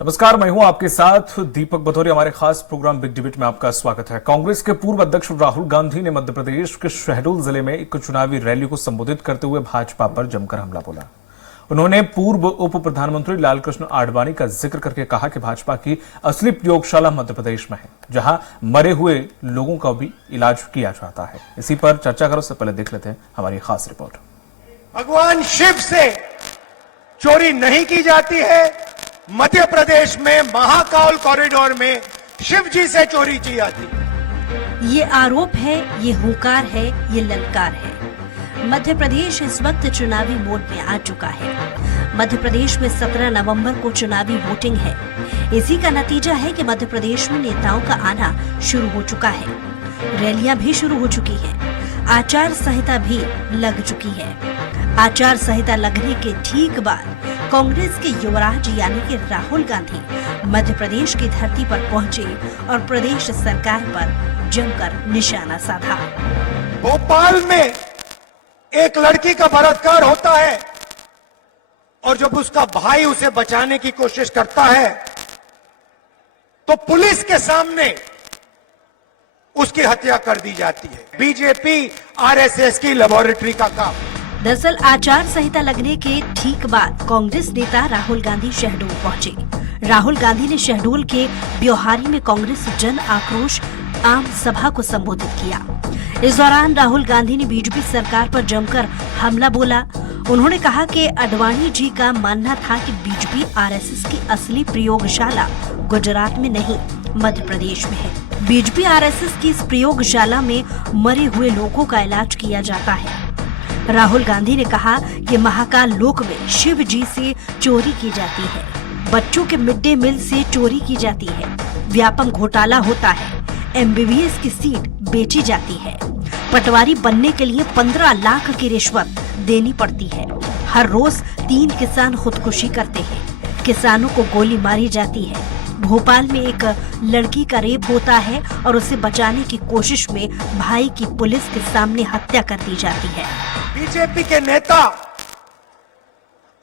नमस्कार, मैं हूं आपके साथ दीपक बथौरी। हमारे खास प्रोग्राम बिग डिबेट में आपका स्वागत है। कांग्रेस के पूर्व अध्यक्ष राहुल गांधी ने मध्य प्रदेश के शहडोल जिले में एक चुनावी रैली को संबोधित करते हुए भाजपा पर जमकर हमला बोला। उन्होंने पूर्व उप प्रधानमंत्री लालकृष्ण आडवाणी का जिक्र करके कहा कि भाजपा की असली प्रयोगशाला मध्य प्रदेश में है, जहां मरे हुए लोगों का भी इलाज किया जाता है। इसी पर चर्चा करो, उससे पहले देख लेते हैं हमारी खास रिपोर्ट। भगवान शिव से चोरी नहीं की जाती है। मध्य प्रदेश में महाकाल कॉरिडोर में शिव जी से चोरी की जाती है। ये आरोप है, ये हुंकार है, ये ललकार है। मध्य प्रदेश इस वक्त चुनावी मोड में आ चुका है। मध्य प्रदेश में 17 नवंबर को चुनावी वोटिंग है। इसी का नतीजा है कि मध्य प्रदेश में नेताओं का आना शुरू हो चुका है। रैलियां भी शुरू हो चुकी हैं। आचार संहिता भी लग चुकी है। आचार संहिता लगने के ठीक बाद कांग्रेस के युवराज यानी कि राहुल गांधी मध्य प्रदेश की धरती पर पहुंचे और प्रदेश सरकार पर जमकर निशाना साधा। भोपाल में एक लड़की का बलात्कार होता है और जब उसका भाई उसे बचाने की कोशिश करता है तो पुलिस के सामने उसकी हत्या कर दी जाती है। बीजेपी आरएसएस की लेबोरेटरी का काम। दरअसल आचार संहिता लगने के ठीक बाद कांग्रेस नेता राहुल गांधी शहडोल पहुंचे। राहुल गांधी ने शहडोल के ब्योहारी में कांग्रेस जन आक्रोश आम सभा को संबोधित किया। इस दौरान राहुल गांधी ने बीजेपी सरकार पर जमकर हमला बोला। उन्होंने कहा कि आडवाणी जी का मानना था कि बीजेपी आरएसएस की असली प्रयोगशाला गुजरात में नहीं, मध्य प्रदेश में है। बीजेपी आरएसएस की इस प्रयोगशाला में मरे हुए लोगों का इलाज किया जाता है। राहुल गांधी ने कहा कि महाकाल लोक में शिव जी से चोरी की जाती है, बच्चों के मिड डे मील से चोरी की जाती है, व्यापक घोटाला होता है, एमबीबीएस की सीट बेची जाती है, पटवारी बनने के लिए 15 लाख की रिश्वत देनी पड़ती है, हर रोज 3 किसान खुदकुशी करते हैं, किसानों को गोली मारी जाती है, भोपाल में एक लड़की का रेप होता है और उसे बचाने की कोशिश में भाई की पुलिस के सामने हत्या कर दी जाती है। बीजेपी के नेता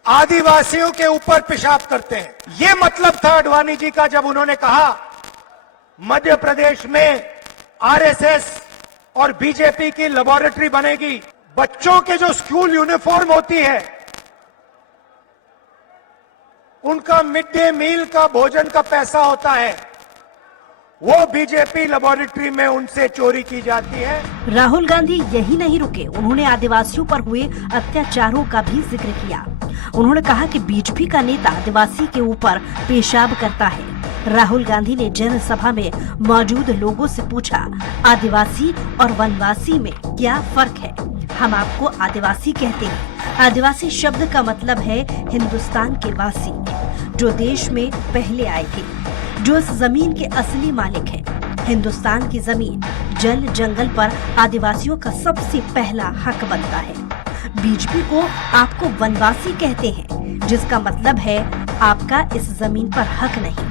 आदिवासियों के ऊपर पेशाब करते हैं। ये मतलब था आडवाणी जी का जब उन्होंने कहा मध्य प्रदेश में आरएसएस और बीजेपी की लेबोरेटरी बनेगी। बच्चों के जो स्कूल यूनिफॉर्म होती है, उनका मिड डे मील का भोजन का पैसा होता है, वो बीजेपी लेबोरेटरी में उनसे चोरी की जाती है। राहुल गांधी यही नहीं रुके, उन्होंने आदिवासियों पर हुए अत्याचारों का भी जिक्र किया। उन्होंने कहा कि बीजेपी का नेता आदिवासी के ऊपर पेशाब करता है। राहुल गांधी ने जनसभा में मौजूद लोगों से पूछा, आदिवासी और वनवासी में क्या फर्क है? हम आपको आदिवासी कहते हैं। आदिवासी शब्द का मतलब है हिंदुस्तान के वासी, जो देश में पहले आए थे, जो इस जमीन के असली मालिक हैं। हिंदुस्तान की जमीन, जल जंगल पर आदिवासियों का सबसे पहला हक बनता है। बीजेपी को आपको वनवासी कहते हैं, जिसका मतलब है आपका इस जमीन पर हक नहीं,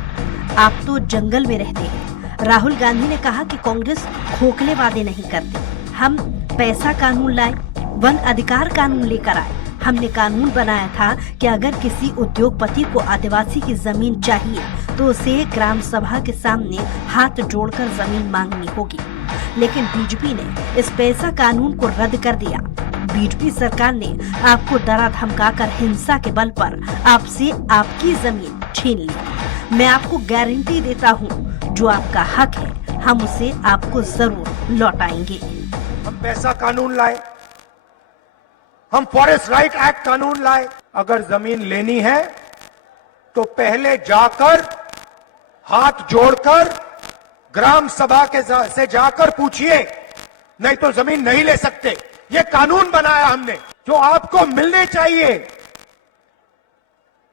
आप तो जंगल में रहते हैं। राहुल गांधी ने कहा कि कांग्रेस खोखले वादे नहीं करती। हम पैसा कानून लाए, वन अधिकार कानून लेकर आए। हमने कानून बनाया था कि अगर किसी उद्योगपति को आदिवासी की जमीन चाहिए तो उसे ग्राम सभा के सामने हाथ जोड़कर जमीन मांगनी होगी। लेकिन बीजेपी ने इस पैसा कानून को रद्द कर दिया। बीजेपी सरकार ने आपको डरा धमकाकर हिंसा के बल पर आपसे आपकी जमीन छीन ली। मैं आपको गारंटी देता हूँ, जो आपका हक है हम उसे आपको जरूर लौटाएंगे। हम पैसा कानून लाए, हम फॉरेस्ट राइट एक्ट कानून लाए। अगर जमीन लेनी है तो पहले जाकर हाथ जोड़कर ग्राम सभा के से जाकर पूछिए, नहीं तो जमीन नहीं ले सकते। ये कानून बनाया हमने। जो आपको मिलने चाहिए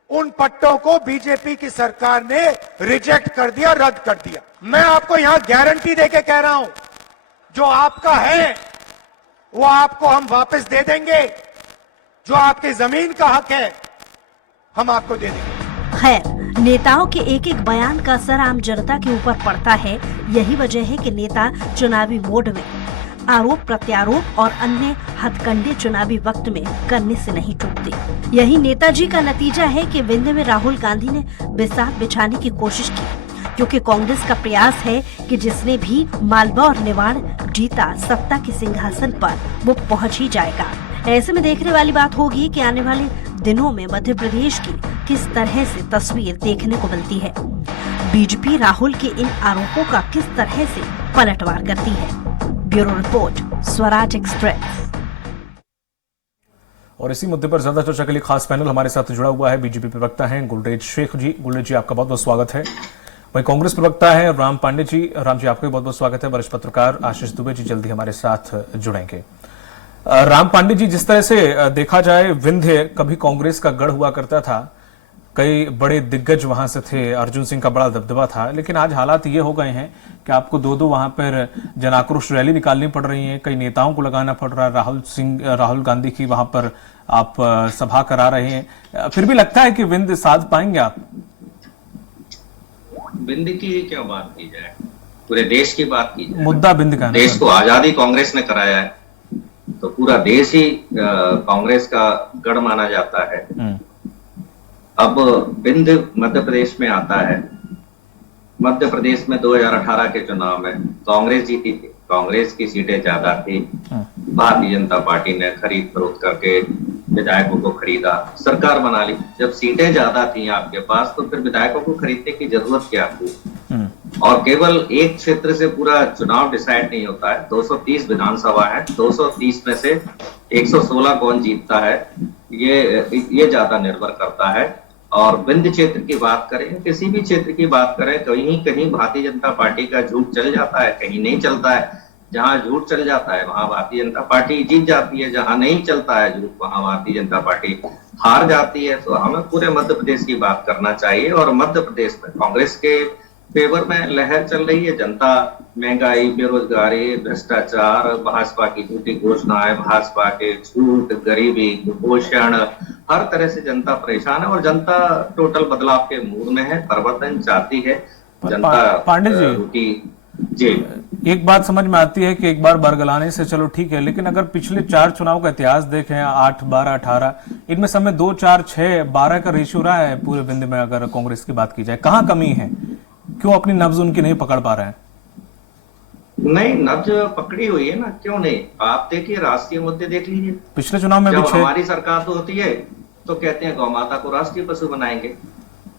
उन पट्टों को बीजेपी की सरकार ने रिजेक्ट कर दिया, रद्द कर दिया। मैं आपको यहां गारंटी देके कह रहा हूं, जो आपका है वो आपको हम वापस दे देंगे। जो आपकी जमीन का हक है हम आपको दे देंगे। खैर, नेताओं के एक एक बयान का असर आम जनता के ऊपर पड़ता है। यही वजह है कि नेता चुनावी मोड में आरोप प्रत्यारोप और अन्य हथकंडे चुनावी वक्त में करने से नहीं चूकते। यही नेताजी का नतीजा है कि विंध्य में राहुल गांधी ने बिसात बिछाने की कोशिश की, क्योंकि कांग्रेस का प्रयास है कि जिसने भी मालवा और निवाड़ जीता, सत्ता के सिंहासन पर वो पहुंच ही जाएगा। ऐसे में देखने वाली बात होगी कि आने वाले दिनों में मध्य प्रदेश की किस तरह से तस्वीर देखने को मिलती है। बीजेपी राहुल के इन आरोपों का किस तरह से पलटवार करती है। Bureau report, Swaraj express. और इसी मुद्दे पर ज्यादा चर्चा के लिए खास पैनल हमारे साथ जुड़ा हुआ है। बीजेपी प्रवक्ता हैं गुलरेज शेख जी। गुलरेज जी, आपका बहुत बहुत स्वागत है। वहीं कांग्रेस प्रवक्ता है राम पांडे जी। राम जी, आपका भी बहुत बहुत स्वागत है। वरिष्ठ पत्रकार आशीष दुबे जी जल्दी हमारे साथ जुड़ेंगे। राम पांडे जी, जिस तरह से देखा जाए, विंध्य कभी कांग्रेस का गढ़ हुआ करता था, कई बड़े दिग्गज वहां से थे, अर्जुन सिंह का बड़ा दबदबा था, लेकिन आज हालात ये हो गए हैं कि आपको दो वहां पर जन आक्रोश रैली निकालनी पड़ रही है, कई नेताओं को लगाना पड़ रहा है। राहुल गांधी की वहां पर आप सभा करा रहे हैं, फिर भी लगता है कि विंध्य साध पाएंगे आप? विंध्य की क्यों बात की जाए, पूरे देश की बात की जाए। मुद्दा विंध्य का, देश को आजादी कांग्रेस ने कराया है, तो पूरा देश ही कांग्रेस का गढ़ माना जाता है। अब विंध्य मध्य प्रदेश में आता है। मध्य प्रदेश में 2018 के चुनाव में कांग्रेस जीती थी, कांग्रेस की सीटें ज्यादा थी। भारतीय जनता पार्टी ने खरीद फरोख्त करके विधायकों को खरीदा, सरकार बना ली। जब सीटें ज्यादा थी आपके पास, तो फिर विधायकों को खरीदने की जरूरत क्या थी? और केवल एक क्षेत्र से पूरा चुनाव डिसाइड नहीं होता है। 230 विधानसभा है, 230 में से 116 कौन जीतता है, ये ज्यादा निर्भर करता है। और विंध्य क्षेत्र की बात करें, किसी भी क्षेत्र की बात करें, कहीं कहीं भारतीय जनता पार्टी का झूठ चल जाता है, कहीं नहीं चलता है। जहां झूठ चल जाता है वहां भारतीय जनता पार्टी जीत जाती है, जहां नहीं चलता है झूठ वहां भारतीय जनता पार्टी हार जाती है। तो हमें पूरे मध्य प्रदेश की बात करना चाहिए। और मध्य प्रदेश में कांग्रेस के फेवर में लहर चल रही है। जनता महंगाई, बेरोजगारी, भ्रष्टाचार, भाजपा की झूठी घोषणाएं, भाजपा के झूठ, गरीबी, कुपोषण, हर तरह से जनता परेशान है। और जनता टोटल बदलाव के मूड में है, परिवर्तन चाहती है जनता। पांडे जी, एक बात समझ में आती है कि एक बार बरगलाने से चलो ठीक है, लेकिन अगर पिछले 4 चुनाव का इतिहास देखें, 8, 12, 18, इनमें सब में 2, 4, 6, 12 का रेशियो रहा है पूरे विंध्य में। अगर कांग्रेस की बात की जाए, कहाँ कमी है? क्यों अपनी नब्ज उनकी नहीं पकड़ पा रहे हैं? नहीं, नब्ज पकड़ी हुई है ना, क्यों नहीं? आप देखिए, राष्ट्रीय मुद्दे देख लीजिए। पिछले चुनाव में जब हमारी सरकार तो होती है तो कहते हैं गौ माता को राष्ट्रीय पशु बनाएंगे।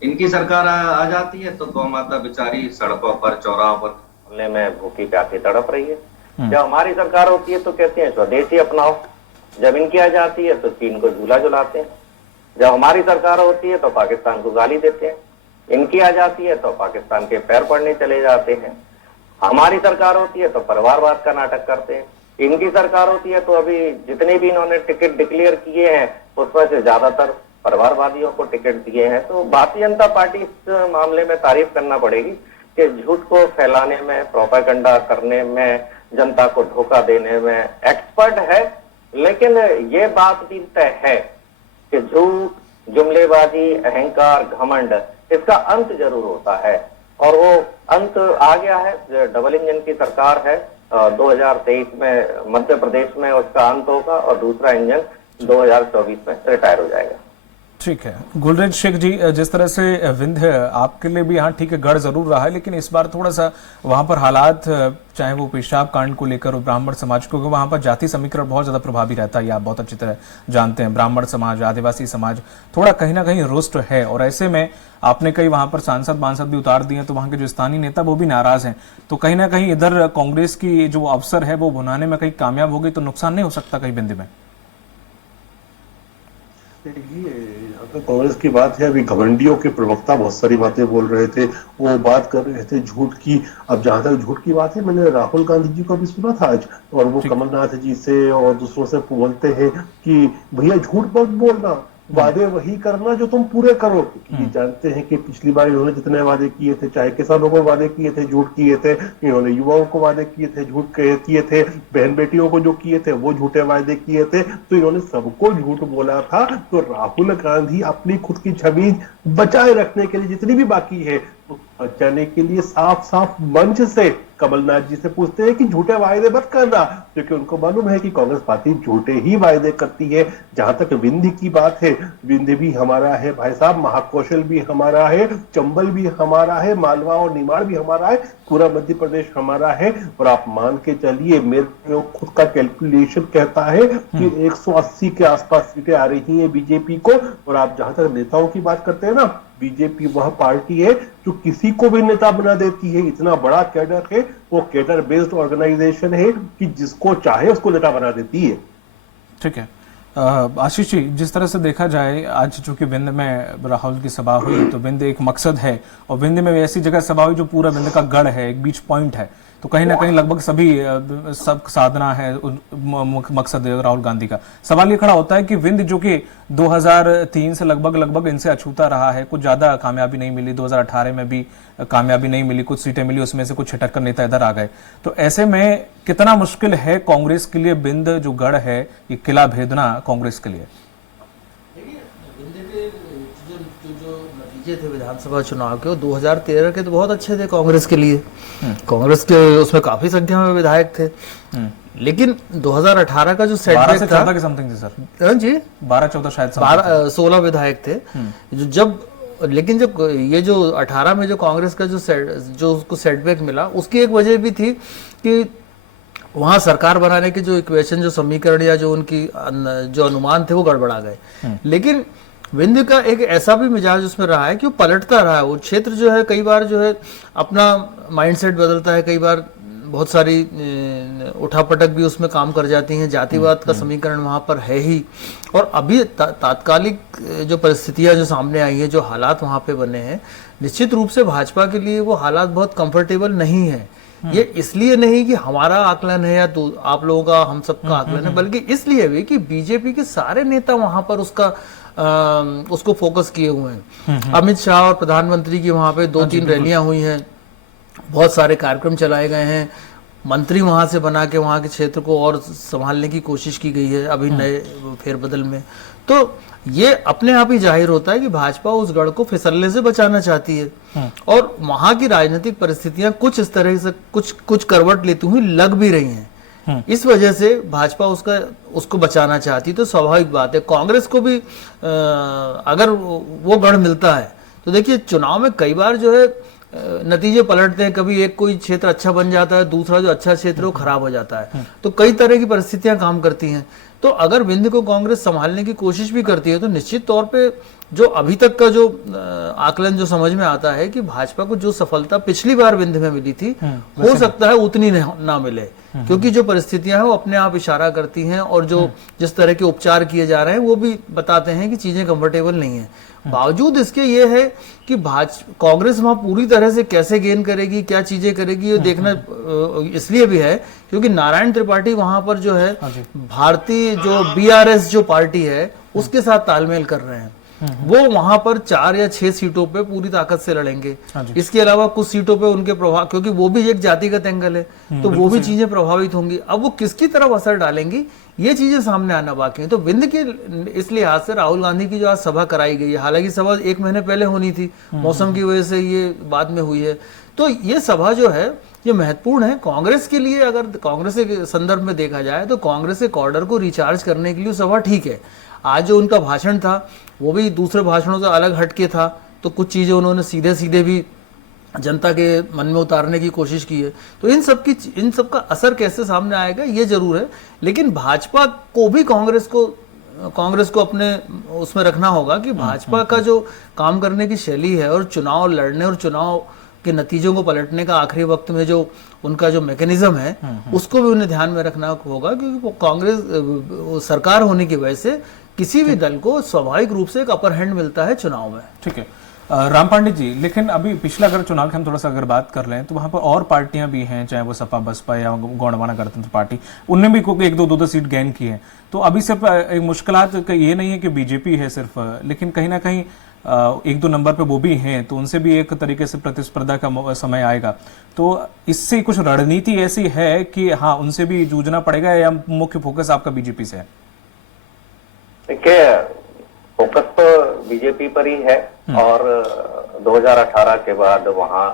इनकी सरकार आ जाती है तो गौ माता बेचारी सड़कों पर, चौराहों पर हमले में भूखी प्यासी तड़प रही है। जब हमारी सरकार होती है तो कहते हैं स्वदेशी अपनाओ। जब इनकी आ जाती है तो चीन को झूला झुलाते हैं। जब हमारी सरकार होती है तो पाकिस्तान को गाली देते हैं। इनकी आ जाती है तो पाकिस्तान के पैर पड़ने चले जाते हैं। हमारी सरकार होती है तो परिवारवाद का नाटक करते हैं। इनकी सरकार होती है तो अभी जितने भी इन्होंने टिकट डिक्लेयर किए हैं उसमें से ज्यादातर परिवारवादियों को टिकट दिए हैं। तो भारतीय जनता पार्टी इस मामले में तारीफ करना पड़ेगी कि झूठ को फैलाने में, प्रोपेगेंडा करने में, जनता को धोखा देने में एक्सपर्ट है। लेकिन ये बात भी तय है कि झूठ, जुमलेबाजी, अहंकार, घमंड, इसका अंत जरूर होता है। और वो अंत आ गया है। डबल इंजन की सरकार है, 2023 में मध्य प्रदेश में उसका अंत होगा और दूसरा इंजन 2024 में रिटायर हो जाएगा। ठीक है गुलरेज शेख जी, जिस तरह से विंध्य आपके लिए भी यहाँ ठीक है गढ़ जरूर रहा है, लेकिन इस बार थोड़ा सा वहां पर हालात, चाहे वो पेशाब कांड को लेकर, ब्राह्मण समाज को, वहां पर जाति समीकरण बहुत ज्यादा प्रभावी रहता है, ये आप बहुत अच्छी तरह जानते हैं। ब्राह्मण समाज, आदिवासी समाज थोड़ा कहीं ना कहीं रुष्ट है, और ऐसे में आपने कई वहां पर सांसद भी उतार दिए, तो वहां के जो स्थानीय नेता वो भी नाराज हैं। तो कहीं ना कहीं इधर कांग्रेस की जो अवसर है वो भुनाने में कहीं कामयाब हो गई तो नुकसान नहीं हो सकता कहीं विंध्य में? अगर कांग्रेस की बात है, अभी घमंडियों के प्रवक्ता बहुत सारी बातें बोल रहे थे, वो बात कर रहे थे झूठ की। अब जहां तक झूठ की बात है, मैंने राहुल गांधी जी को भी सुना था आज, और वो कमलनाथ जी से और दूसरों से बोलते हैं कि भैया झूठ मत बोलना, वादे वही करना जो तुम पूरे करो। क्योंकि जानते हैं कि पिछली बार इन्होंने जितने वादे किए थे, चाहे किसानों को वादे किए थे, झूठ किए थे, इन्होंने युवाओं को वादे किए थे, झूठ किए थे, बहन बेटियों को जो किए थे वो झूठे वादे किए थे, तो इन्होंने सबको झूठ बोला था। तो राहुल गांधी अपनी खुद की छवि बचाए रखने के लिए जितनी भी बाकी है, बचाने के लिए साफ साफ मंच से कमलनाथ जी से पूछते हैं कि झूठे वायदे मत करना, क्योंकि उनको मालूम है कि कांग्रेस पार्टी झूठे ही वायदे करती है। जहां तक विंध्य की बात है, विंध्य भी हमारा है भाई साहब, महाकौशल भी हमारा है, चंबल भी हमारा है, मालवा और निमाड़ भी हमारा है, पूरा मध्य प्रदेश हमारा है। और आप मान के चलिए, मेरे खुद का कैलकुलेशन कहता है कि 180 के आसपास सीटें आ रही है बीजेपी को। और आप जहां तक नेताओं की बात करते हैं ना, बीजेपी वह पार्टी है जो किसी को भी नेता बना देती है। इतना बड़ा कैडर है, वो कैडर बेस्ड ऑर्गेनाइजेशन है कि जिसको चाहे उसको नेता बना देती है। ठीक है आशीष जी, जिस तरह से देखा जाए आज चूंकि विंध्य में राहुल की सभा हुई तो विंध्य एक मकसद है और विंध्य में ऐसी जगह सभा हुई जो पूरा विंध्य का गढ़ है, एक बीच पॉइंट है, तो कहीं ना कहीं लगभग सब साधना है मकसद है राहुल गांधी का। सवाल ये खड़ा होता है कि विंध्य जो कि 2003 से लगभग इनसे अछूता रहा है, कुछ ज्यादा कामयाबी नहीं मिली, 2018 में भी कामयाबी नहीं मिली, कुछ सीटें मिली उसमें से कुछ छिटक कर नेता इधर आ गए, तो ऐसे में कितना मुश्किल है कांग्रेस के लिए विंध्य जो गढ़ है ये किला भेदना कांग्रेस के लिए? नतीजे थे विधानसभा चुनाव के, 2013 के तो बहुत अच्छे थे कांग्रेस के लिए। कांग्रेस के उसमें काफी संख्या में विधायक थे, लेकिन 2018 का जो सेटबैक था, 12 के समथिंग थे सर। हाँ जी, 12-14 शायद 16 विधायक थे लेकिन जब ये जो 18 में जो कांग्रेस का जो उसको सेटबैक मिला, उसकी एक वजह भी थी कि वहां सरकार बनाने के जो इक्वेशन, जो समीकरण या जो उनकी जो अनुमान थे वो गड़बड़ा गए। लेकिन विंध्य का एक ऐसा भी मिजाज उसमें रहा है कि वो पलटता रहा है। वो क्षेत्र जो है कई बार जो है अपना माइंडसेट बदलता है, कई बार बहुत सारी उठापटक भी उसमें काम कर जाती हैं। जातिवाद का समीकरण वहां पर है ही। और अभी तात्कालिक जो परिस्थितियां जो सामने आई है, जो हालात वहां पे बने हैं, निश्चित रूप से भाजपा के लिए वो हालात बहुत कंफर्टेबल नहीं है। ये इसलिए नहीं कि हमारा आकलन है या तो आप लोगों का, हम सबका आकलन है, बल्कि इसलिए भी कि बीजेपी के सारे नेता वहां पर उसको फोकस किए हुए हैं। अमित शाह और प्रधानमंत्री की वहां पे 2-3 रैलियां हुई हैं, बहुत सारे कार्यक्रम चलाए गए हैं, मंत्री वहां से बना के वहां के क्षेत्र को और संभालने की कोशिश की गई है अभी नए फेरबदल में। तो ये अपने आप ही जाहिर होता है कि भाजपा उस गढ़ को फिसलने से बचाना चाहती है। और वहां की राजनीतिक परिस्थितियां कुछ इस तरह से कुछ करवट लेती हुई लग भी रही हैं। इस वजह से भाजपा उसको बचाना चाहती, तो स्वाभाविक बात है कांग्रेस को भी अगर वो गढ़ मिलता है तो देखिए चुनाव में कई बार जो है नतीजे पलटते हैं। कभी एक कोई क्षेत्र अच्छा बन जाता है, दूसरा जो अच्छा क्षेत्र है वो खराब हो जाता है। तो कई तरह की परिस्थितियां काम करती हैं। तो अगर विंध्य को कांग्रेस संभालने की कोशिश भी करती है तो निश्चित तौर पे जो अभी तक का जो आकलन जो समझ में आता है कि भाजपा को जो सफलता पिछली बार विंध्य में मिली थी, हो सकता है उतनी ना मिले, क्योंकि जो परिस्थितियां हैं वो अपने आप इशारा करती हैं और जो जिस तरह के उपचार किए जा रहे हैं वो भी बताते हैं कि चीजें कंफर्टेबल नहीं है। बावजूद इसके ये है कि कांग्रेस वहां पूरी तरह से कैसे गेन करेगी, क्या चीजें करेगी, ये देखना इसलिए भी है क्योंकि नारायण त्रिपाठी वहां पर जो है भारतीय जो बीआरएस जो पार्टी है उसके साथ तालमेल कर रहे हैं। वो वहां पर 4 या 6 सीटों पे पूरी ताकत से लड़ेंगे। इसके अलावा कुछ सीटों पे उनके प्रभाव, क्योंकि वो भी एक जातिगत एंगल है, तो वो भी चीजें प्रभावित होंगी। अब वो किसकी तरफ असर डालेंगी ये चीजें सामने आना बाकी है। तो विंध्य के इस लिहाज से राहुल गांधी की जो आज सभा कराई गई है, हालांकि सभा 1 महीने पहले होनी थी, मौसम की वजह से ये बाद में हुई है, तो ये सभा जो है ये महत्वपूर्ण है कांग्रेस के लिए। अगर कांग्रेस के संदर्भ में देखा जाए तो कांग्रेस के कॉर्डर को रिचार्ज करने के लिए सभा ठीक है। आज जो उनका भाषण था वो भी दूसरे भाषणों से अलग हटके था, तो कुछ चीजें उन्होंने सीधे सीधे भी जनता के मन में उतारने की कोशिश की है। तो इन सब का असर कैसे सामने आएगा ये जरूर है, लेकिन भाजपा को भी कांग्रेस को अपने उसमें रखना होगा कि भाजपा का जो काम करने की शैली है और चुनाव लड़ने और चुनाव के नतीजों को पलटने का आखिरी वक्त में जो उनका जो मैकेनिज्म है उसको भी उन्हें ध्यान में रखना होगा, क्योंकि कांग्रेस सरकार होने की वजह से किसी भी दल को स्वाभाविक रूप से एक अपर हैंड मिलता है चुनाव में। ठीक है राम पांडे जी, लेकिन अभी पिछला अगर चुनाव की हम थोड़ा सा अगर बात कर लें तो वहां पर और पार्टियां भी हैं, चाहे वो सपा बसपा या गौंडवाना गणतंत्र पार्टी, उनने भी कोई 1-2 सीट गेन की है। तो अभी सिर्फ एक मुश्किलात ये नहीं है कि बीजेपी है सिर्फ, लेकिन कहीं ना कहीं 1-2 नंबर पे वो भी हैं, तो उनसे भी एक तरीके से प्रतिस्पर्धा का समय आएगा। तो इससे कुछ रणनीति ऐसी है कि हाँ उनसे भी जूझना पड़ेगा या मुख्य फोकस आपका बीजेपी से है? देखिए फोकस तो बीजेपी पर ही है और 2018 के बाद वहाँ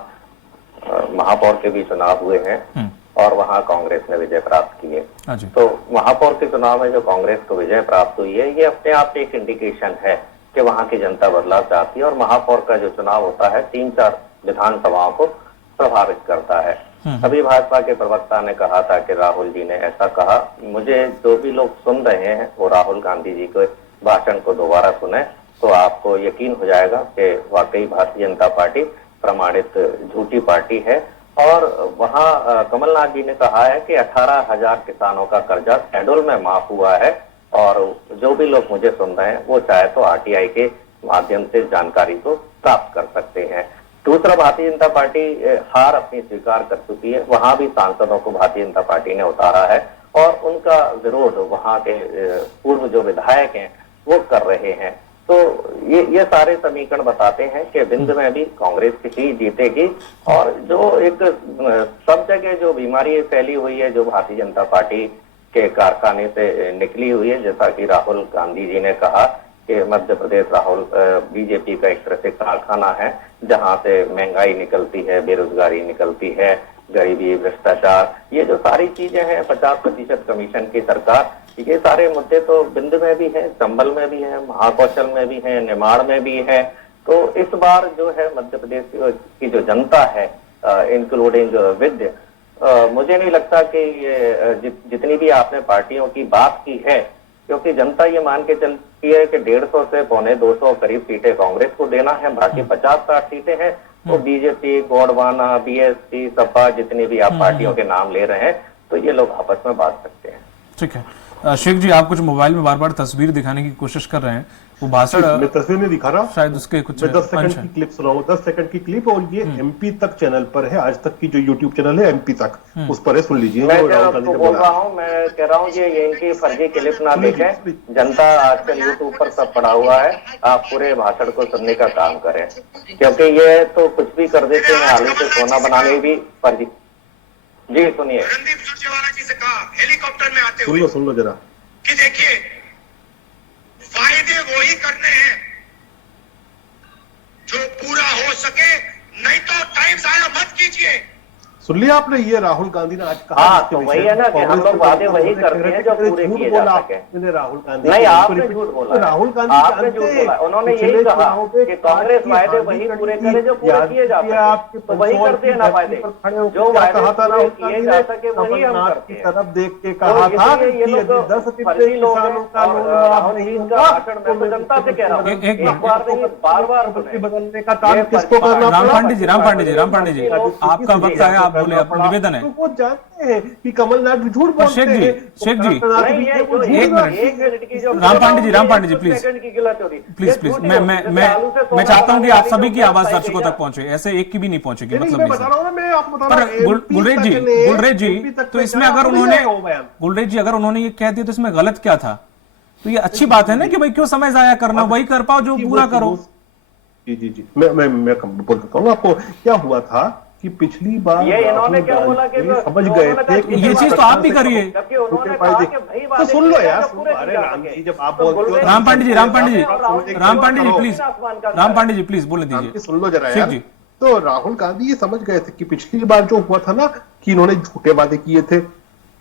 महापौर के भी चुनाव हुए हैं और वहाँ कांग्रेस ने विजय प्राप्त की है। हाँ जी। तो महापौर के चुनाव में जो कांग्रेस को विजय प्राप्त हुई है, ये अपने आप में एक इंडिकेशन है कि वहाँ की जनता बदलाव चाहती है। और महापौर का जो चुनाव होता है 3-4 विधानसभाओं को प्रभावित करता है। अभी भाजपा के प्रवक्ता ने कहा था कि राहुल जी ने ऐसा कहा। मुझे जो भी लोग सुन रहे हैं वो राहुल गांधी जी के भाषण को दोबारा सुने तो आपको यकीन हो जाएगा कि वाकई भारतीय जनता पार्टी प्रमाणित झूठी पार्टी है। और वहाँ कमलनाथ जी ने कहा है कि 18,000 किसानों का कर्जा शेड्यूल में माफ हुआ है। और जो भी लोग मुझे सुन रहे हैं वो चाहे तो आरटीआई के माध्यम से जानकारी को प्राप्त कर सकते हैं। दूसरा, भारतीय जनता पार्टी हार अपनी स्वीकार कर चुकी है। वहां भी सांसदों को भारतीय जनता पार्टी ने उतारा है और उनका विरोध वहां के पूर्व जो विधायक हैं वो कर रहे हैं। तो ये सारे समीकरण बताते हैं कि बिंद में भी कांग्रेस ही जीतेगी। और जो एक सब जगह जो बीमारी फैली हुई है, जो भारतीय जनता पार्टी के कारखाने से निकली हुई है, जैसा कि राहुल गांधी जी ने कहा कि मध्य प्रदेश बीजेपी का एक तरह से कारखाना है जहां से महंगाई निकलती है, बेरोजगारी निकलती है, गरीबी, भ्रष्टाचार, ये जो सारी चीजें हैं, 50% कमीशन की सरकार, ये सारे मुद्दे तो बिंद में भी है, चंबल में भी है, महाकौशल में भी है, निमाड़ में भी है। तो इस बार जो है मध्य प्रदेश की जो जनता है, इंक्लूडिंग विद, मुझे नहीं लगता कि ये जितनी भी आपने पार्टियों की बात की है, क्योंकि जनता ये मान के चलती है कि 150 से 250 करीब सीटें कांग्रेस को देना है, बाकी 50-60 सीटें हैं तो बीजेपी, गोंडवाना, बीएसपी, सपा, जितनी भी आप पार्टियों के नाम ले रहे हैं, तो ये लोग आपस में बांट सकते हैं। ठीक है। शेख जी, आप कुछ मोबाइल में बार बार तस्वीर दिखाने की कोशिश कर रहे हैं, वो भाषण मैं तस्वीर नहीं दिखा रहा, शायद उसके कुछ 10 सेकंड की क्लिप सुनाऊं, 10 सेकंड की क्लिप। और ये एमपी तक चैनल पर है, आज तक की जो यूट्यूब चैनल है एमपी तक, उस पर है, सुन लीजिए। मैं आपको बोल रहा हूँ, मैं कह रहा हूँ ये इनकी फर्जी क्लिप ना देखें। जनता आजकल यूट्यूब पर सब पड़ा हुआ है, आप पूरे भाषण को सुनने का काम करें, क्योंकि ये तो कुछ भी कर देते हैं, आलू से सोना बनाने भी फर्जी। जी सुनिए। रणदीप सुरजेवाला जी से कहा हेलीकॉप्टर में आते हुए, सुन लो जरा, कि देखिए फायदे वही करने हैं जो पूरा हो सके, नहीं तो टाइम जाया मत कीजिए। सुन लिया आपने, ये राहुल गांधी ने आज कहा। हाँ, तो वही है ना कि हम लोग वादे वही करते हैं जो पूरे किए जा सके। राहुल गांधी नहीं, आपने झूठ बोला, राहुल गांधी आपने झूठ बोला। उन्होंने यही कहा कि कांग्रेस वायदे वही पूरे करे जो पूरे किए जा सके, तो वही करते हैं ना वायदे, जो वायदे पूरे किए जा सके वही हम करते हैं। तरफ देख के कहा था कि यदि 10 फर्जी लोग हैं। राहुल जी का भाषण में तो जनता से कह रहा हूँ, एक बार नहीं बार बदलने का काम किसको करना पड़ा? राम पांडे जी, आपका वक्त आया, आप बोले, अपना निवेदन है। तो वो जानते हैं कि कमलनाथ झूठ बोलते हैं। शेख जी, एक मिनट की जो राम पांडे जी प्लीज, मैं चाहता हूं कि आप सभी की आवाज दर्शकों तक पहुंचे, ऐसे एक की भी नहीं पहुंचेगी, मतलब मैं बता रहा हूं ना, मैं आपको बता रहा पर गुलरेज जी, तो इसमें अगर उन्होंने ये कह दिया तो इसमें गलत क्या था? तो ये अच्छी बात है ना कि भाई क्यों समय जाया करना, वही कर पाओ जो पूरा करो। जी, मैं बोल देता हूँ आपको क्या हुआ था कि पिछली बार ये इन्होंने क्या बोला कि समझ गए थे कि ये चीज तो आप भी करिए। तो सुन लो यार, अरे राम जी, जब आप बोलते हो, राम पांडे जी प्लीज बोलने दीजिए, सुन लो जरा यार। तो राहुल गांधी ये समझ गए थे कि पिछली बार जो हुआ था ना कि इन्होंने झूठे वादे किए थे,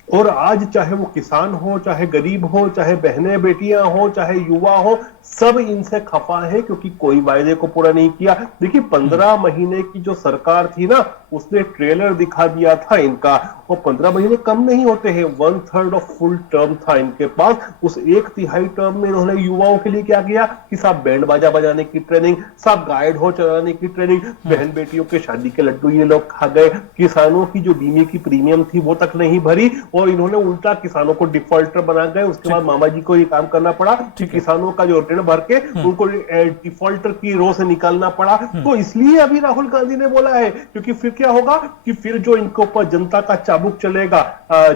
और आज चाहे वो किसान हो, चाहे गरीब हो, चाहे बहनें बेटियां हो, चाहे युवा हो, सब इनसे खफा है क्योंकि कोई वायदे को पूरा नहीं किया। देखिए 15 महीने की जो सरकार थी ना, उसने ट्रेलर दिखा दिया था इनका, और 15 महीने कम नहीं होते हैं, 1/3 ऑफ फुल टर्म था इनके पास। उस 1/3 टर्म में इन्होंने युवाओं के लिए क्या किया कि साहब बैंड बाजा बजाने की ट्रेनिंग, साहब गाइड हो चलाने की ट्रेनिंग, बहन बेटियों के शादी के लड्डू ये लोग खा गए, किसानों की जो बीमे की प्रीमियम थी वो तक नहीं भरी, और इन्होंने उल्टा किसानों को डिफॉल्टर बना गए। उसके बाद मामा जी को ये काम करना पड़ा कि किसानों का जो ऋण भर के उनको डिफॉल्टर की रो से निकालना पड़ा। तो इसलिए अभी राहुल गांधी ने बोला है, क्योंकि फिर क्या होगा कि फिर जो इनके ऊपर जनता का चाबुक चलेगा,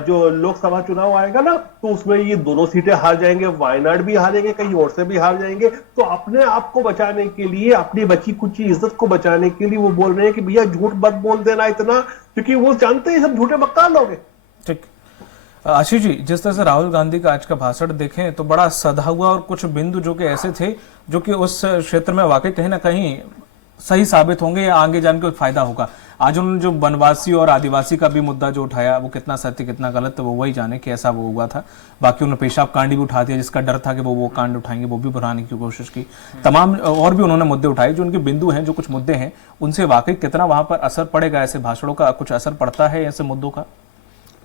जो लोकसभा चुनाव आएगा ना, तो उसमें ये दोनों सीटें हार जाएंगे, वायनाड भी हारेंगे, कहीं और से भी हार जाएंगे। तो अपने आप को बचाने के लिए, अपनी बची कुची इज्जत को बचाने के लिए वो बोल रहे हैं कि भैया झूठ मत बोल देना इतना, क्योंकि वो जानते हैं सब झूठे बक्का लोग हैं। ठीक। आशीष जी, जिस तरह से राहुल गांधी का आज का भाषण देखें तो बड़ा सधा हुआ, और कुछ बिंदु जो कि ऐसे थे जो कि उस क्षेत्र में वाकई कहीं ना कहीं सही साबित होंगे या आगे जाकर फायदा होगा? आज उन्होंने जो वनवासी और आदिवासी का भी मुद्दा जो उठाया, वो कितना सत्य कितना गलत, तो वो वही जाने कि ऐसा वो हुआ था। बाकी उन्होंने पेशाब कांड भी उठा दिया, जिसका डर था कि वो कांड उठाएंगे, वो भी बढ़ाने की कोशिश की। तमाम और भी उन्होंने मुद्दे उठाए जो उनके बिंदु हैं, जो कुछ मुद्दे हैं, उनसे वाकई कितना वहां पर असर पड़ेगा, ऐसे भाषणों का कुछ असर पड़ता है ऐसे मुद्दों का?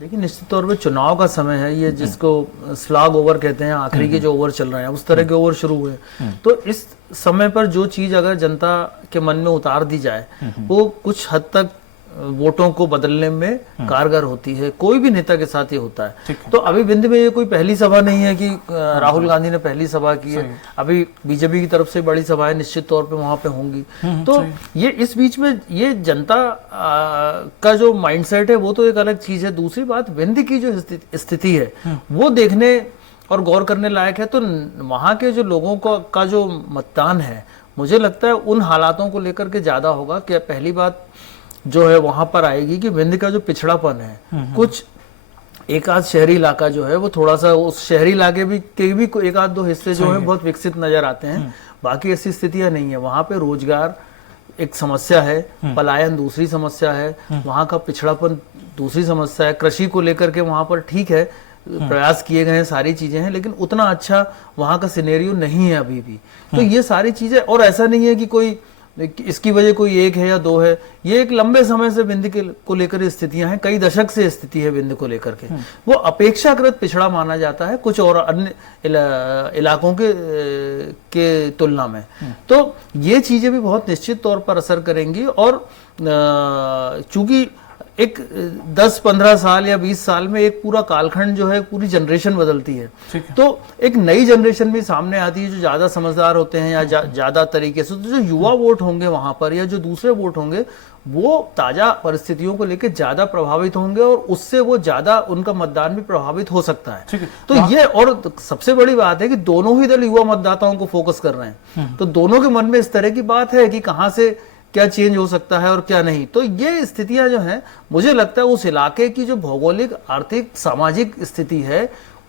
लेकिन निश्चित तौर पे चुनाव का समय है, ये जिसको स्लॉग ओवर कहते हैं, आखिरी के जो ओवर चल रहे हैं, उस तरह के ओवर शुरू हुए। तो इस समय पर जो चीज अगर जनता के मन में उतार दी जाए, वो कुछ हद तक वोटों को बदलने में कारगर होती है। कोई भी नेता के साथ ये होता है। तो अभी विंध में ये कोई पहली सभा नहीं है कि राहुल गांधी ने पहली सभा की है। अभी बीजेपी की तरफ से बड़ी सभाएं निश्चित तौर पे वहां पे होंगी। तो ये इस बीच में ये जनता का जो माइंडसेट है वो तो एक अलग चीज है। दूसरी बात, विंध की जो स्थिति है वो देखने और गौर करने लायक है। तो वहां के जो लोगों का जो मतदान है, मुझे लगता है उन हालातों को लेकर के ज्यादा होगा। कि पहली बात जो है वहां पर आएगी कि विंध्य का जो पिछड़ापन है, कुछ एक आध शहरी इलाका जो है वो थोड़ा सा, उस शहरी इलाके के भी एक आध दो हिस्से जो है बहुत विकसित नजर आते हैं। बाकी ऐसी स्थितियां नहीं है। वहां पे रोजगार एक समस्या है, पलायन दूसरी समस्या है, वहां का पिछड़ापन दूसरी समस्या है। कृषि को लेकर के वहां पर ठीक है, प्रयास किए गए हैं, सारी चीजें हैं, लेकिन उतना अच्छा वहां का सिनेरियो नहीं है अभी भी। तो ये सारी चीजें, और ऐसा नहीं है कि कोई इसकी वजह कोई एक है या दो है। ये एक लंबे समय से विंध्य को लेकर स्थितियां हैं, कई दशक से स्थिति है विंध्य को लेकर के। वो अपेक्षाकृत पिछड़ा माना जाता है कुछ और अन्य इलाकों के तुलना में। तो ये चीजें भी बहुत निश्चित तौर पर असर करेंगी। और चूंकि एक 10-15 साल या 20 साल में एक पूरा कालखंड जो है, पूरी जनरेशन बदलती है। तो एक नई जनरेशन भी सामने आती है जो ज्यादा समझदार होते हैं या ज्यादा तरीके से। तो जो युवा वोट होंगे वहां पर, या जो दूसरे वोट होंगे, वो ताजा परिस्थितियों को लेकर ज्यादा प्रभावित होंगे और उससे वो ज्यादा, उनका मतदान भी प्रभावित हो सकता है। तो ये, और सबसे बड़ी बात है कि दोनों ही दल युवा मतदाताओं को फोकस कर रहे हैं। तो दोनों के मन में इस तरह की बात है कि कहां से क्या चेंज हो सकता है और क्या नहीं। तो ये स्थितियां जो हैं, मुझे लगता है उस इलाके की जो भौगोलिक, आर्थिक, सामाजिक स्थिति है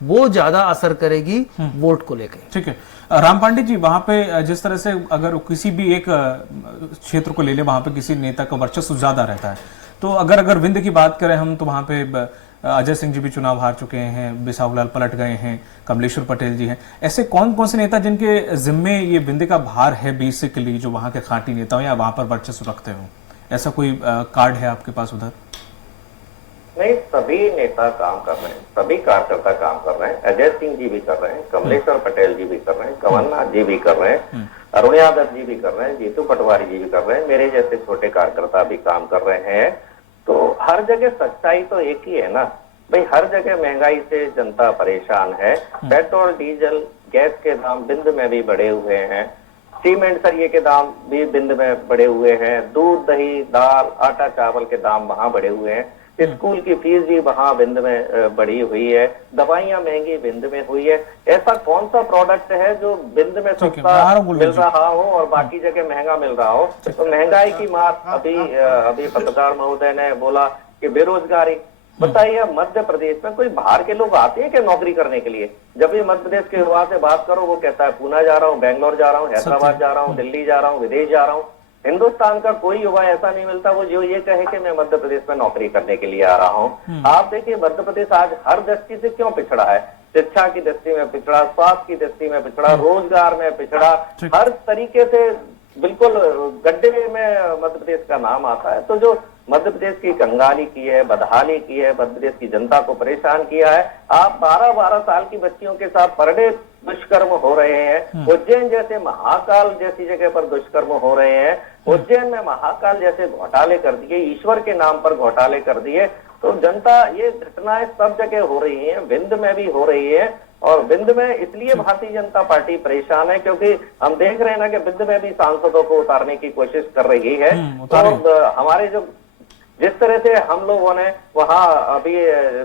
वो ज्यादा असर करेगी वोट को लेकर। ठीक है राम पांडे जी, वहां पे जिस तरह से अगर किसी भी एक क्षेत्र को ले ले, वहां पे किसी नेता का वर्चस्व ज्यादा रहता है। तो अगर विंध्य की बात करें हम, तो वहां पे अजय सिंह जी भी चुनाव हार चुके हैं, बिसाहू लाल पलट गए हैं, कमलेश्वर पटेल जी हैं। ऐसे कौन कौन से नेता जिनके जिम्मे ये विंध्य का भार है बेसिकली, जो वहां के खाटी नेता हो या वहां पर वर्चस्व रखते हो? ऐसा कोई कार्ड है आपके पास उधर? नहीं, सभी नेता काम कर रहे हैं, सभी कार्यकर्ता काम कर रहे हैं। अजय सिंह जी भी कर रहे हैं, कमलेश्वर पटेल जी भी कर रहे हैं, कमलनाथ जी भी कर रहे हैं, अरुण यादव जी भी कर रहे हैं, जीतू पटवारी जी भी कर रहे हैं, मेरे जैसे छोटे कार्यकर्ता भी काम कर रहे हैं। तो हर जगह सच्चाई तो एक ही है ना भाई, हर जगह महंगाई से जनता परेशान है। पेट्रोल, डीजल, गैस के दाम विंध्य में भी बढ़े हुए हैं, सीमेंट, सरिये के दाम भी विंध्य में बढ़े हुए हैं, दूध, दही, दाल, आटा, चावल के दाम वहां बढ़े हुए हैं, स्कूल की फीस भी वहां विंध्य में बढ़ी हुई है, दवाइयां महंगी विंध्य में हुई है। ऐसा कौन सा प्रोडक्ट है जो विंध्य में सस्ता मिल रहा हो और बाकी जगह महंगा मिल रहा हो? तो महंगाई की मार, अभी पत्रकार महोदय ने बोला कि बेरोजगारी। बताइए, मध्य प्रदेश में कोई बाहर के लोग आते हैं क्या नौकरी करने के लिए? जब भी मध्य प्रदेश के युवा से बात करो, वो कहता है पूना जा रहा हूँ, बेंगलोर जा रहा हूँ, हैदराबाद जा रहा हूँ, दिल्ली जा रहा हूँ, विदेश जा रहा हूँ। हिंदुस्तान का कोई युवा ऐसा नहीं मिलता वो जो ये कहे कि मैं मध्य प्रदेश में नौकरी करने के लिए आ रहा हूँ। आप देखिए, मध्य प्रदेश आज हर दृष्टि से क्यों पिछड़ा है? शिक्षा की दृष्टि में पिछड़ा, स्वास्थ्य की दृष्टि में पिछड़ा, रोजगार में पिछड़ा, हर तरीके से बिल्कुल गड्ढे में मध्य प्रदेश का नाम आता है। तो जो मध्य प्रदेश की कंगाली की है, बदहाली की है, मध्य प्रदेश की जनता को परेशान किया है। आप 12-12 साल की बच्चियों के साथ पर डे दुष्कर्म हो रहे हैं। उज्जैन जैसे महाकाल जैसी जगह पर दुष्कर्म हो रहे हैं। उज्जैन में महाकाल जैसे घोटाले कर दिए, ईश्वर के नाम पर घोटाले कर दिए। तो जनता, ये घटनाएं सब जगह हो रही हैं, विंध्य में भी हो रही है। और विंध्य में इसलिए भारतीय जनता पार्टी परेशान है क्योंकि हम देख रहे हैं ना कि विंध्य में भी सांसदों को उतारने की कोशिश कर रही है। तो हमारे जो जिस तरह से हम लोगों ने वहां अभी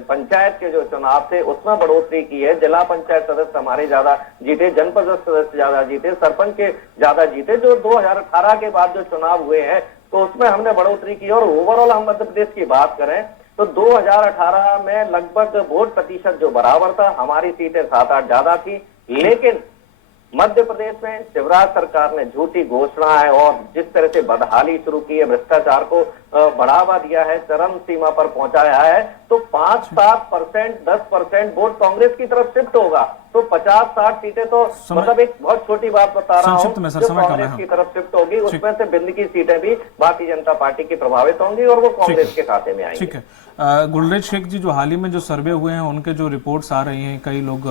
पंचायत के जो चुनाव थे उसमें बढ़ोतरी की है, जिला पंचायत सदस्य हमारे ज्यादा जीते, जनपद सदस्य ज्यादा जीते, सरपंच के ज्यादा जीते। जो 2018 के बाद जो चुनाव हुए हैं तो उसमें हमने बढ़ोतरी की। और ओवरऑल हम मध्य प्रदेश की बात करें तो 2018 में लगभग वोट प्रतिशत जो बराबर था, हमारी सीटें 7-8 ज्यादा थी, मध्य प्रदेश में शिवराज सरकार ने झूठी घोषणाएं और जिस तरह से बदहाली शुरू की है, भ्रष्टाचार को बढ़ावा दिया है, चरम सीमा पर पहुंचाया है, तो 5-7%, 10% वोट कांग्रेस की तरफ शिफ्ट होगा। तो 50-60 सीटें तो मतलब एक बहुत छोटी बात बता रहा हूँ जो कांग्रेस की तरफ शिफ्ट होगी, उसमें से बिंद की सीटें भी भारतीय जनता पार्टी की प्रभावित होंगी और वो कांग्रेस के खाते में आएंगी। ठीक है। गुलरेज शेख जी, जो हाल ही में जो सर्वे हुए हैं उनके जो रिपोर्ट्स आ रही हैं, कई लोग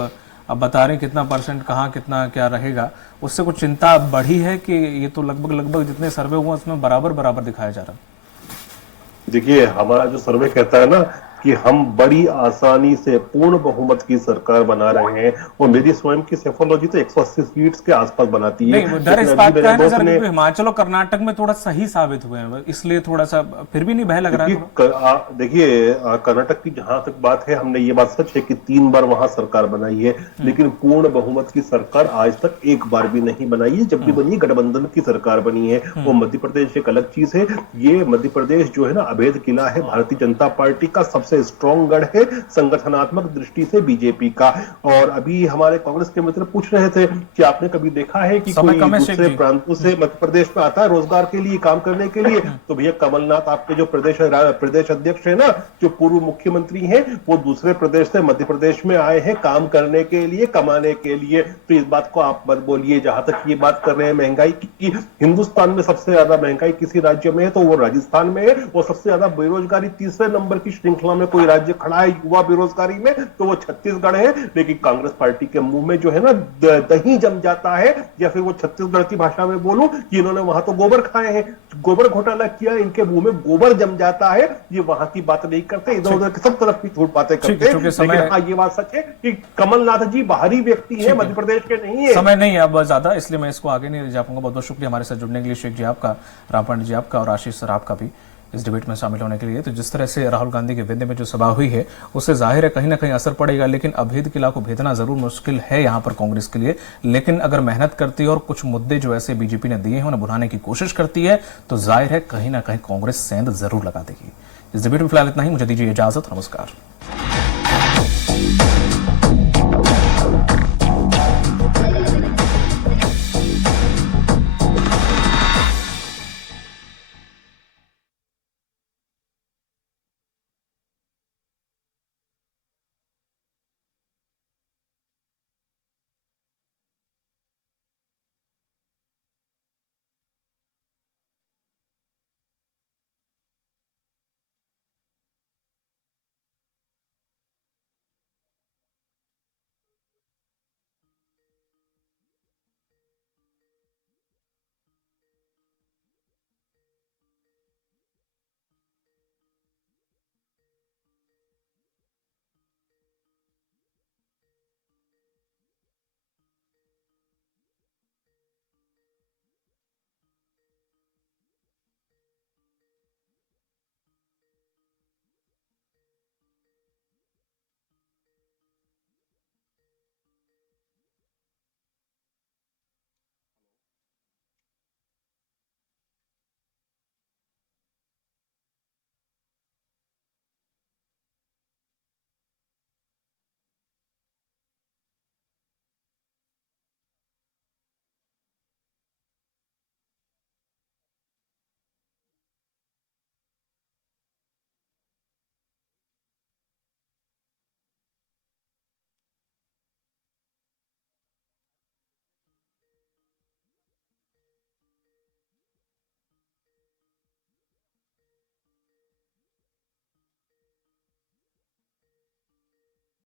अब बता रहे हैं कितना परसेंट कहाँ कितना क्या रहेगा, उससे कुछ चिंता बढ़ी है कि ये तो लगभग जितने सर्वे हुए उसमें बराबर दिखाया जा रहा है? देखिए, हमारा जो सर्वे कहता है ना कि हम बड़ी आसानी से पूर्ण बहुमत की सरकार बना रहे हैं, और मेरी स्वयं की सेफोलॉजी तो 180 सीट्स के आसपास बनाती है। नहीं, डर इस बात का है ना सर, क्योंकि हिमाचल और कर्नाटक में थोड़ा सही साबित हुए हैं, इसलिए थोड़ा सा फिर भी नहीं भय लग रहा है। देखिए, कर्नाटक की जहां तक बात है, हमने ये बात सच है कि 3 बार वहां सरकार बनाई है, लेकिन पूर्ण बहुमत की सरकार आज तक एक बार भी नहीं बनाई है। जब भी बनी गठबंधन की सरकार बनी है। वो मध्य प्रदेश एक अलग चीज है। ये मध्य प्रदेश जो है ना, अभेद किला है भारतीय जनता पार्टी का, सबसे स्ट्रॉन्ग गढ़ है संगठनात्मक दृष्टि से बीजेपी का। और अभी हमारे कांग्रेस के मित्र पूछ रहे थे कि आपने कभी देखा है कि कोई दूसरे प्रांतों से मध्य प्रदेश में आता है रोजगार के लिए, काम करने के लिए? तो भैया, कमलनाथ आपके जो प्रदेश अध्यक्ष है ना, जो पूर्व मुख्यमंत्री हैं, वो दूसरे प्रदेश से मध्य प्रदेश में आए हैं काम करने के लिए, कमाने के लिए। तो इस बात को आप मत बोलिए। जहां तक ये बात कर रहे हैं महंगाई की, हिंदुस्तान में सबसे ज्यादा महंगाई किसी राज्य में है तो वो राजस्थान में है। वो सबसे ज्यादा बेरोजगारी तीसरे नंबर की श्रृंखला में कोई राज्य खड़ा है युवा बेरोजगारी में, तो वो छत्तीसगढ़ है। लेकिन कांग्रेस पार्टी के मुंह में जो है ना दही जम जाता है, या फिर वो छत्तीसगढ़ की भाषा में बोलूं कि इन्होंने वहां तो गोबर खाए हैं, गोबर घोटाला किया, इनके मुंह में गोबर जम जाता है। ये वहां की बात नहीं करते, इधर उधर सब तरफ की झूठ बातें करते हैं। लेकिन हाँ, ये बात सच है कि कमलनाथ जी बाहरी व्यक्ति है, मध्य प्रदेश के नहीं है। समय नहीं है अब ज्यादा, इसलिए मैं इसको आगे नहीं ले जा पाऊंगा। बहुत बहुत शुक्रिया हमारे साथ जुड़ने के लिए शेख जी आपका, राम पांडे जी आपका, और आशीष सर आपका भी इस डिबेट में शामिल होने के लिए। तो जिस तरह से राहुल गांधी के विंध्य में जो सभा हुई है, उससे जाहिर है कहीं ना कहीं असर पड़ेगा, लेकिन अभेद किला को भेदना जरूर मुश्किल है यहाँ पर कांग्रेस के लिए। लेकिन अगर मेहनत करती है और कुछ मुद्दे जो ऐसे बीजेपी ने दिए हैं उन्हें भुनाने की कोशिश करती है, तो जाहिर है कहीं ना कहीं कांग्रेस सेंध जरूर लगा देगी। इस डिबेट में फिलहाल इतना ही, मुझे दीजिए इजाजत, नमस्कार।